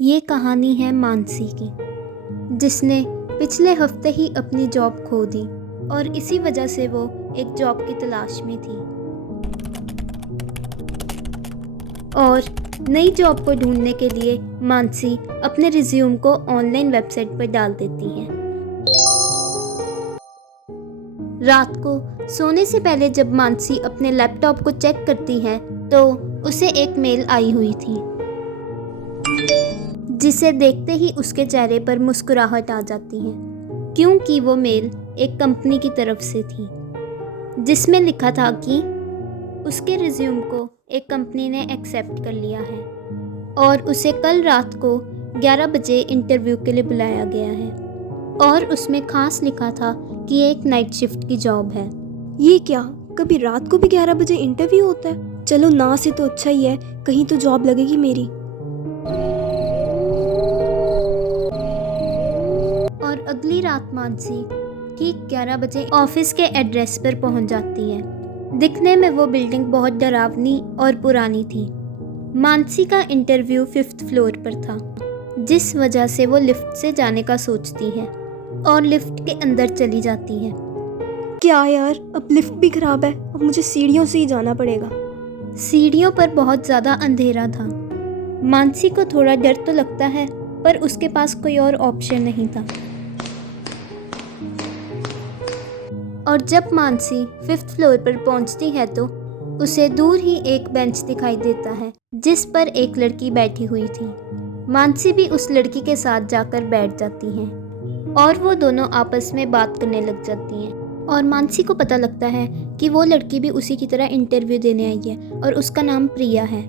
ये कहानी है मानसी की, जिसने पिछले हफ्ते ही अपनी जॉब खो दी और इसी वजह से वो एक जॉब की तलाश में थी और नई जॉब को ढूंढने के लिए मानसी अपने रिज्यूम को ऑनलाइन वेबसाइट पर डाल देती है। रात को सोने से पहले जब मानसी अपने लैपटॉप को चेक करती है तो उसे एक मेल आई हुई थी, जिसे देखते ही उसके चेहरे पर मुस्कुराहट आ जाती है, क्योंकि वो मेल एक कंपनी की तरफ से थी जिसमें लिखा था कि उसके रिज्यूम को एक कंपनी ने एक्सेप्ट कर लिया है और उसे कल रात को 11 बजे इंटरव्यू के लिए बुलाया गया है। और उसमें खास लिखा था कि ये एक नाइट शिफ्ट की जॉब है। ये क्या, कभी रात को भी 11 बजे इंटरव्यू होता है? चलो ना से तो अच्छा ही है, कहीं तो जॉब लगेगी मेरी। और अगली रात मानसी ठीक 11 बजे ऑफिस के एड्रेस पर पहुंच जाती है। दिखने में वो बिल्डिंग बहुत डरावनी और पुरानी थी। मानसी का इंटरव्यू 5th फ्लोर पर था, जिस वजह से वो लिफ्ट से जाने का सोचती है और लिफ्ट के अंदर चली जाती है। क्या यार, अब लिफ्ट भी खराब है, अब मुझे सीढ़ियों से ही जाना पड़ेगा। सीढ़ियों पर बहुत ज़्यादा अंधेरा था। मानसी को थोड़ा डर तो लगता है, पर उसके पास कोई और ऑप्शन नहीं था। और जब मानसी 5th फ्लोर पर पहुंचती है तो उसे दूर ही एक बेंच दिखाई देता है जिस पर एक लड़की बैठी हुई थी। मानसी भी उस लड़की के साथ जाकर बैठ जाती है और वो दोनों आपस में बात करने लग जाती हैं। और मानसी को पता लगता है कि वो लड़की भी उसी की तरह इंटरव्यू देने आई है और उसका नाम प्रिया है।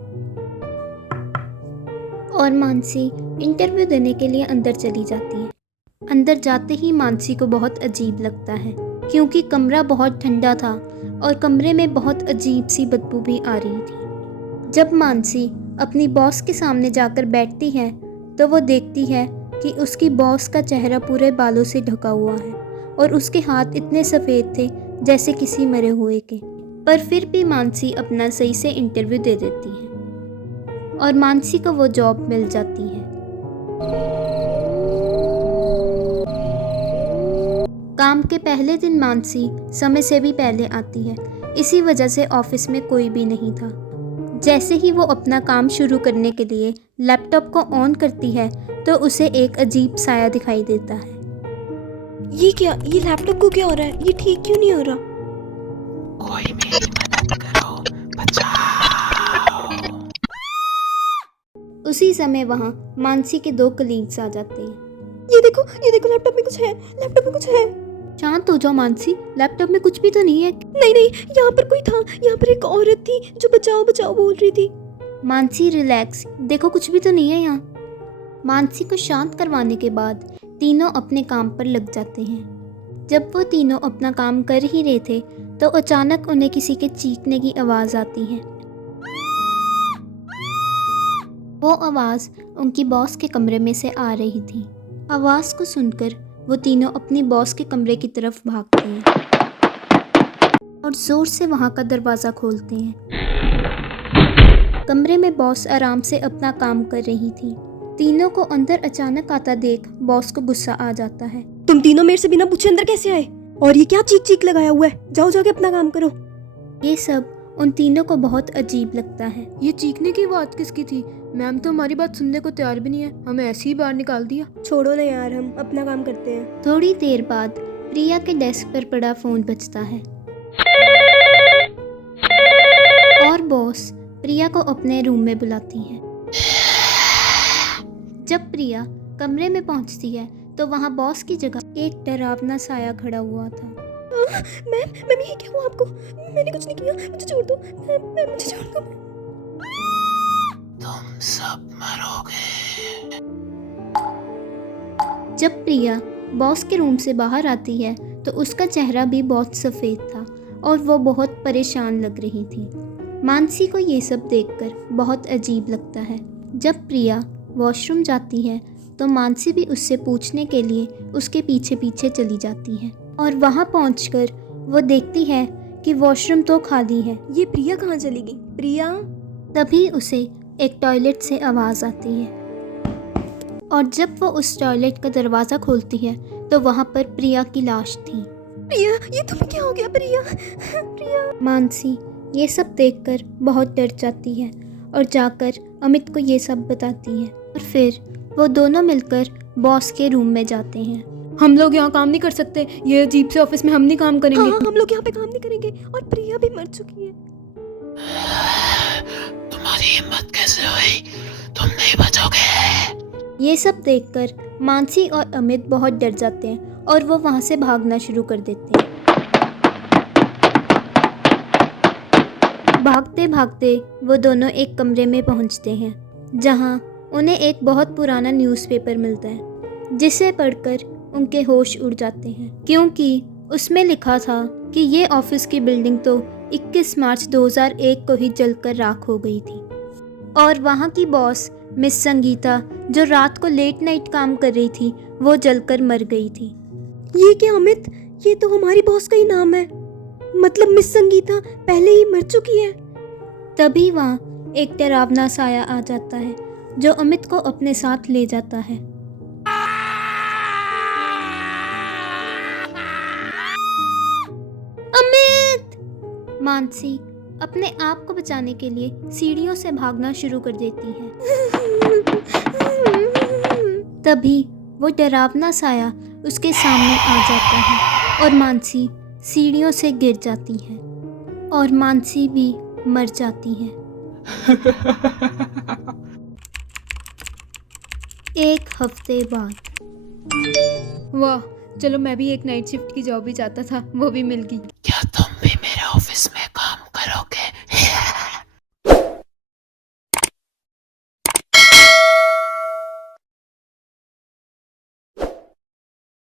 और मानसी इंटरव्यू देने के लिए अंदर चली जाती है। अंदर जाते ही मानसी को बहुत अजीब लगता है, क्योंकि कमरा बहुत ठंडा था और कमरे में बहुत अजीब सी बदबू भी आ रही थी। जब मानसी अपनी बॉस के सामने जाकर बैठती है तो वो देखती है कि उसकी बॉस का चेहरा पूरे बालों से ढका हुआ है और उसके हाथ इतने सफ़ेद थे जैसे किसी मरे हुए के। पर फिर भी मानसी अपना सही से इंटरव्यू दे देती है और मानसी को वो जॉब मिल जाती है। काम के पहले दिन मानसी समय से भी पहले आती है, इसी वजह से ऑफिस में कोई भी नहीं था। जैसे ही वो अपना काम शुरू करने के लिए लैपटॉप को ऑन करती है तो उसे एक अजीब साया दिखाई देता है। ये क्या, ये लैपटॉप को क्या हो रहा है? ये ठीक क्यों नहीं हो रहा? कोई मेरी मदद करो, बचाओ। उसी समय वहाँ मानसी के 2 कलीग्स आ जाते हैं। ये देखो लैपटॉप में कुछ है, लैपटॉप में कुछ है। शांत हो जाओ मानसी, लैपटॉप में कुछ भी तो नहीं है। नहीं, यहाँ पर कोई था, यहाँ पर एक औरत थी जो बचाओ बचाओ बोल रही थी। मानसी रिलैक्स, देखो कुछ भी तो नहीं है यहाँ। मानसी को शांत करवाने के बाद तीनों अपने काम पर लग जाते हैं। जब वो तीनों अपना काम कर ही रहे थे तो अचानक उन्हें किसी के चीखने की आवाज़ आती है। वो आवाज़ उनकी बॉस के कमरे में से आ रही थी। आवाज़ को सुनकर वो तीनों अपनी बॉस के कमरे की तरफ भागते हैं और ज़ोर से वहाँ का दरवाज़ा खोलते हैं। कमरे में बॉस आराम से अपना काम कर रही थी। तीनों को अंदर अचानक आता देख बॉस को गुस्सा आ जाता है। तुम तीनों मेरे से बिना पूछे अंदर कैसे आए? और ये क्या चीख चीख लगाया हुआ है? जाओ जाके अपना काम करो। ये सब उन तीनों को बहुत अजीब लगता है। ये चीखने की बात किसकी थी? मैम तो हमारी बात सुनने को तैयार भी नहीं है, हमें ऐसे ही बाहर निकाल दिया। छोड़ो ना यार, हम अपना काम करते हैं। थोड़ी देर बाद प्रिया के डेस्क पर पड़ा फोन बजता है और बॉस प्रिया को अपने रूम में बुलाती है। जब प्रिया कमरे में पहुंचती है तो वहां बॉस की जगह एक डरावना साया खड़ा हुआ था। मैम ये क्या हुआ आपको? मैंने कुछ नहीं किया, मुझे छोड़ दो। मैम मुझे छोड़ दो। तुम सब मरोगे। जब प्रिया बॉस के रूम से बाहर आती है तो उसका चेहरा भी बहुत सफ़ेद था और वो बहुत परेशान लग रही थी। मानसी को ये सब देखकर बहुत अजीब लगता है। जब प्रिया वॉशरूम जाती है तो मानसी भी उससे पूछने के लिए उसके पीछे पीछे चली जाती है और वहाँ पहुंचकर वो देखती है कि वॉशरूम तो खाली है। ये प्रिया कहाँ चली गई? प्रिया? तभी उसे एक टॉयलेट से आवाज़ आती है। और जब वो उस टॉयलेट का दरवाज़ा खोलती है तो वहाँ पर प्रिया की लाश थी। प्रिया, ये तुम्हें क्या हो गया प्रिया? प्रिया। मानसी ये सब देखकर बहुत डर जाती है और जाकर अमित को ये सब बताती है और फिर वो दोनों मिलकर बॉस के रूम में जाते हैं। हम लोग यहाँ काम नहीं कर सकते, ये अजीब से ऑफिस में हम नहीं काम करेंगे। हाँ, हम लोग यहाँ पे काम नहीं करेंगे और प्रिया भी मर चुकी है। तुम्हारी हिम्मत कैसे हुई? तुम नहीं बचोगे। ये सब देखकर मानसी और अमित बहुत डर जाते हैं और वो वहाँ से भागना शुरू कर देते हैं। भागते भागते वो दोनों एक कमरे में पहुँचते हैं जहाँ उन्हें एक बहुत पुराना न्यूज़पेपर मिलता है जिसे पढ़कर उनके होश उड़ जाते हैं, क्योंकि उसमें लिखा था कि ये ऑफिस की बिल्डिंग तो 21 मार्च 2001 को ही जलकर राख हो गई थी और वहाँ की बॉस मिस संगीता जो रात को लेट नाइट काम कर रही थी वो जलकर मर गई थी। ये क्या अमित, ये तो हमारी बॉस का ही नाम है। मतलब मिस संगीता पहले ही मर चुकी है। तभी वहाँ एक डरावना साया आ जाता है जो अमित को अपने साथ ले जाता है। अमित! मानसी अपने आप को बचाने के लिए सीढ़ियों से भागना शुरू कर देती है। तभी वो डरावना साया उसके सामने आ जाता है और मानसी सीढ़ियों से गिर जाती है और मानसी भी मर जाती है। एक हफ्ते बाद। वाह, चलो मैं भी एक नाइट शिफ्ट की जॉब भी चाहता था, वो भी मिल गई। क्या तुम